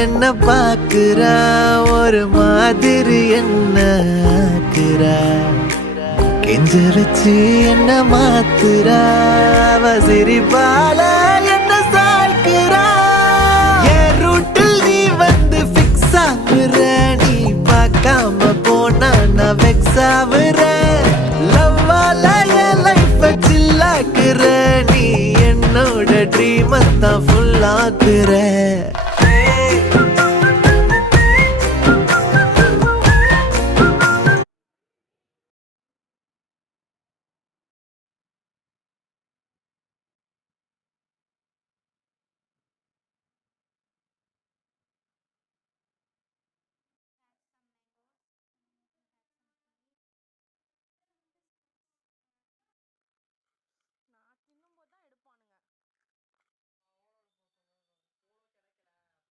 என்ன பாக்குறா ஒரு மாதிரி என்ன ஆக்குறா கெஞ்ச வச்சு என்ன மாத்துறா அவ சிரிப்பால என்ன சாய்க்கிறா என் ரூட்டில் நீ வந்து ஃபிக்ஸ் ஆகுற நீ பார்க்காம போனா நான் வெக்ஸ் ஆகுறேன் லவ்வால என் லைஃப் சில்லாக்குற நீ என்னோட ட்ரீம் தான் ஃபுல் ஆக்குற